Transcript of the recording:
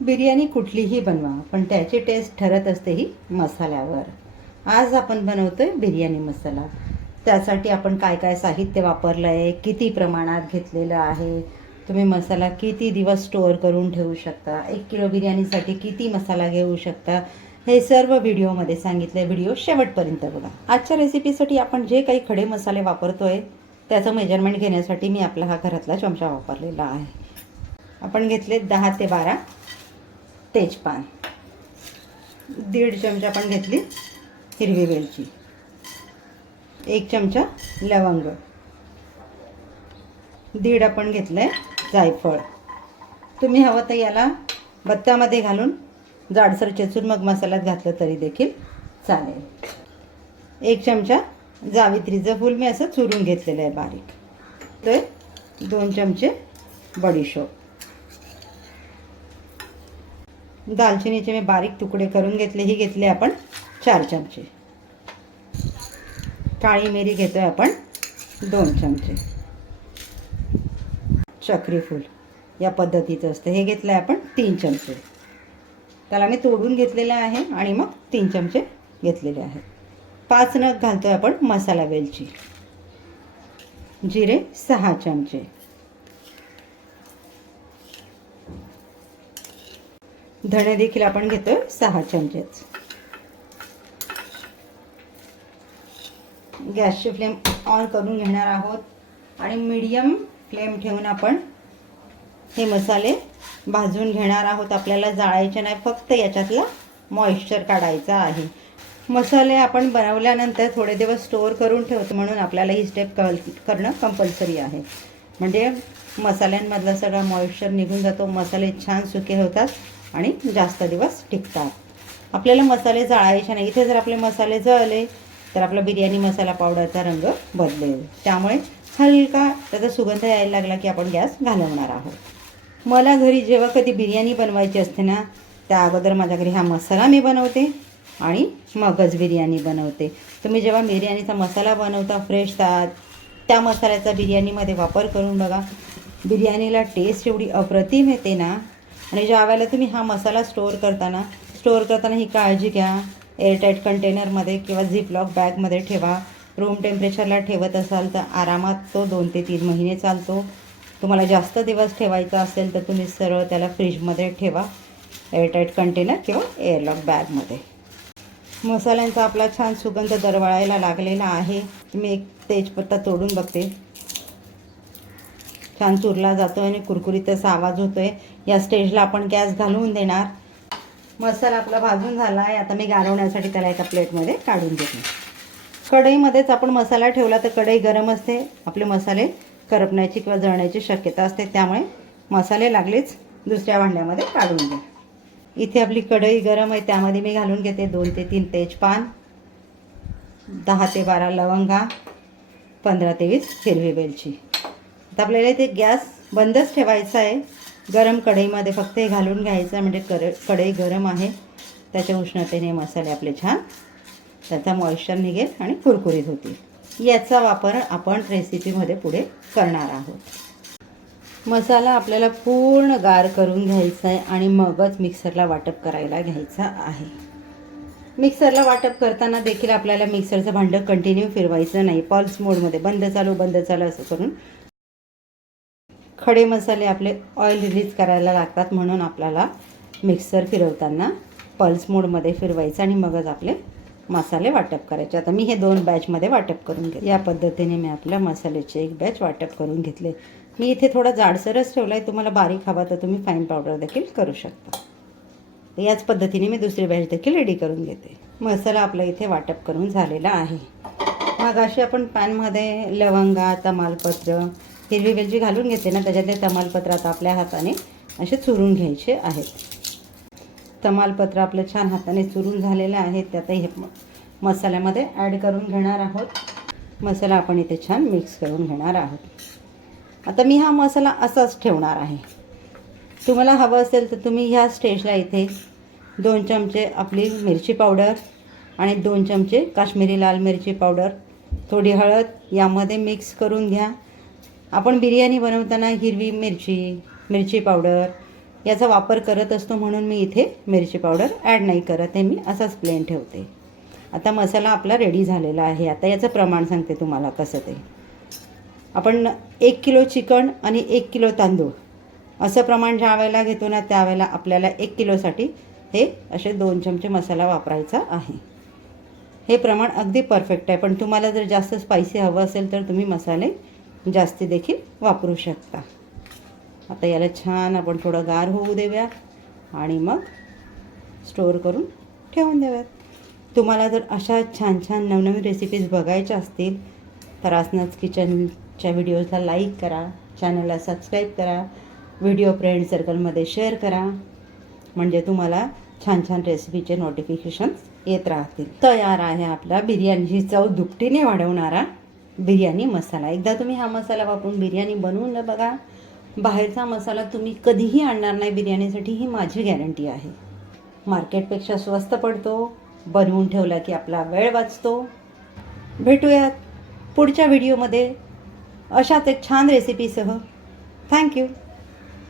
बिर्याणी कुठलीही बनवा पण त्याची टेस्ट ठरत असते ही मसाल्यावर. आज आपण बनवतोय बिर्याणी मसाला. त्यासाठी आपण काय काय साहित्य वापरलं आहे, किती प्रमाणात घेतलेलं आहे, तुम्ही मसाला किती दिवस स्टोअर करून ठेवू शकता, 1 किलो बिर्याणीसाठी किती मसाला घेऊ शकता, हे सर्व व्हिडिओमध्ये सांगितलं आहे. व्हिडिओ शेवटपर्यंत बघा. आजच्या रेसिपीसाठी आपण जे काही खडे मसाले वापरतोय त्याचं मेजरमेंट घेण्यासाठी मी आपला हा घरातला चमचा वापरलेला आहे. आपण घेतले 10 ते 12 तेजपान, 1.5 चमचा आपण घेतली हिरवी वेलची, 1 चमचा लवंग, 1.5 आपण घेतलंय जायफळ. तुम्ही हवं तर याला बत्त्यामध्ये घालून जाडसर चेचून मग मसाल्यात घातलं तरी देखील चालेल. 1 चमचा जावित्रीचं फूल मी असं चुरून घेतलेलं आहे बारीक. तर 2 चमचे बडीशोप, दालचिनीचे मी बारीक तुकडे करून घेतले, ही घेतले आपण 4 चमचे. काळी मिरी घेतोय आपण 2 चमचे. चक्री फूल या पद्धतीचं असतं, हे घेतलं आहे आपण 3 चमचे. त्याला मी तोडून घेतलेलं आहे आणि मग 3 चमचे घेतलेले आहेत. 5 नग घालतोय आपण मसाला वेलची, जिरे 6 चमचे, धणे देखील आपण घेतोय 6 चमचेच. गॅसची फ्लेम ऑन करून घेणार आहोत आणि मीडियम फ्लेम ठेवून आपण हे मसाले भाजून घेणार आहोत. आपल्याला जाळायचे नाही, फक्त याच्यातला मॉइश्चर काढायचा आहे. मसाले आपण बनवल्यानंतर थोडे दिवस स्टोअर करून ठेवतो, म्हणून आपल्याला ही स्टेप करणं कंपल्सरी आहे. म्हणजे मसाल्यांमधला सगळा मॉइश्चर निघून जातो, मसाले छान सुके होतात आणि जास्त दिवस टिकतात. आपल्याला मसाले जाळायचे नाही. इथे जर आपले मसाले जळले तर आपला बिर्याणी मसाला पावडरचा रंग बदलेल. त्यामुळे हलका त्याचा सुगंध यायला लागला की आपण गॅस घालवणार आहोत. मला घरी जेव्हा कधी बिर्याणी बनवायची असते ना, त्या अगोदर माझ्या घरी हा मसाला मी बनवते आणि मगच बिर्याणी बनवते. तुम्ही जेव्हा बिर्याणीचा मसाला बनवता फ्रेश त्या मसाल्याचा बिर्याणीमध्ये वापर करून बघा. बिर्याणीला टेस्ट एवढी अप्रतिम येते ना. आणि ज्या वेळेला तुम्ही हा मसाला स्टोअर करताना ही काळजी घ्या. एअरटाईट कंटेनरमध्ये किंवा झिपलॉक बॅगमध्ये ठेवा. रूम टेम्परेचरला ठेवत असाल तर आरामात तो 2 ते 3 महिने चालतो. तुम्हाला जास्त दिवस ठेवायचा असेल तर तुम्ही सरळ त्याला फ्रीजमध्ये ठेवा, एअरटाईट कंटेनर किंवा एअरलॉक बॅगमध्ये. मसाल्यांचा आपला छान सुगंध दरवळायला लागलेला आहे. मी एक तेजपत्ता तोडून बघते. छान चुरला जातो आणि कुरकुरीत असा आवाज होतोय. या स्टेजला आपण गॅस घालवून देणार. मसाला आपला भाजून झाला आहे. आता मी गारवण्यासाठी त्याला एका प्लेटमध्ये काढून देते. कढईमध्येच आपण मसाला ठेवला तर कढई गरम असते, आपले मसाले करपण्याची किंवा जळण्याची शक्यता असते. त्यामुळे मसाले लागलेच दुसऱ्या भांड्यामध्ये काढून घ्या. इथे आपली कढई गरम आहे, त्यामध्ये मी घालून घेते 2 ते 3 तेजपान, 10 ते 12 लवंगा, 15 ते 20 हिरवी वेलची. आता आपल्याला इथे गॅस बंदच ठेवायचा आहे. गरम कढईमध्ये फक्त हे घालून घ्यायचं, म्हणजे कढई गरम आहे, त्याच्या उष्णतेने मसाले आपले छान त्याचा मॉइश्चर निघेल आणि कुरकुरीत होतील. याचा वापर आपण रेसिपीमध्ये पुढे करणार आहोत. मसाला आपल्याला पूर्ण गार करून घ्यायचा आहे आणि मगच मिक्सरला वाटप करायला घ्यायचा आहे. मिक्सरला वाटप करताना देखील आपल्याला मिक्सरचं भांडं कंटिन्यू फिरवायचं नाही. पल्स मोडमध्ये बंद चालू असं करून खडे मसाले आपले ऑइल रिलीज करायला लागतात, म्हणून आपल्याला मिक्सर फिरवताना पल्स मोडमध्ये फिरवायचं आणि मगच आपले मसाले वाटप करायचे. आता मी हे 2 बॅचमध्ये वाटप करून घेतले. या पद्धतीने मी आपल्या मसाल्याचे 1 बॅच वाटप करून घेतले. मी इथे थोडा जाडसरच ठेवला आहे. तुम्हाला बारीक हवा तर तुम्ही फाईन पावडर देखील करू शकता. याच पद्धतीने मी दुसरी बॅच देखील रेडी करून घेते. मसाला आपला इथे वाटप करून झालेला आहे. मग अशी आपण पॅनमध्ये लवंगा, तमालपत्र, हिरवी वेलची घालून घेते ना, त्याच्यातले तमालपत्र आता आपल्या हाताने असे चुरून घ्यायचे आहेत. तमालपत्र आपलं छान हाताने चुरून झालेलं आहे. त्यात हे मसाल्यामध्ये ॲड करून घेणार आहोत. मसाला आपण इथे छान मिक्स करून घेणार आहोत. आता मी हा मसाला असाच ठेवणार आहे. तुम्हाला हवं असेल तर तुम्ही ह्या स्टेजला इथे 2 चमचे आपली मिरची पावडर आणि 2 चमचे काश्मीरी लाल मिरची पावडर, थोडी हळद यामध्ये मिक्स करून घ्या. आपण बिर्याणी बनवताना हिरवी मिरची पावडर, याचा वापर करत असतो म्हणून मी इथे मिरची पावडर ॲड नाही करत आहे, मी असाच प्लेन ठेवते. आता मसाला आपला रेडी झालेला आहे. आता याचं प्रमाण सांगते तुम्हाला कसं ते. आपण 1 किलो चिकन आणि 1 किलो तांदूळ असं प्रमाण ज्या वेळेला घेतो ना त्यावेळेला आपल्याला 1 किलोसाठी हे असे 2 चमचे मसाला वापरायचा आहे. हे प्रमाण अगदी परफेक्ट आहे. पण तुम्हाला जर जास्त स्पायसी हवं असेल तर तुम्ही मसाले जास्ती देखील वापरू शकता. आता याला छान आपण थोडं गार होऊ देऊया आणि मग स्टोअर करून ठेवून देऊयात. तुम्हाला जर अशा छान छान नवनवीन रेसिपीज बघायच्या असतील तर आसनाच किचनच्या व्हिडिओजला लाईक करा, चॅनलला सबस्क्राईब करा, व्हिडिओ फ्रेंड सर्कलमध्ये शेअर करा, म्हणजे तुम्हाला छान छान रेसिपीचे नोटिफिकेशन्स येत राहतील. तयार आहे आपला बिर्याणीची चव दुपटीने वाढवणारा बिर्याणी मसाला. एकदा तुम्ही हा मसाला वापरून बिर्याणी बनवून बघा. बाहेरचा मसाला तुम्ही कधीही आणणार नाही बिर्याणीसाठी, ही माझी गॅरंटी आहे. मार्केटपेक्षा स्वस्त पडतो, बनवून ठेवला की आपला वेळ वाचतो. भेटूयात पुढच्या व्हिडिओमध्ये अशाच एक छान रेसिपीसह. थँक्यू.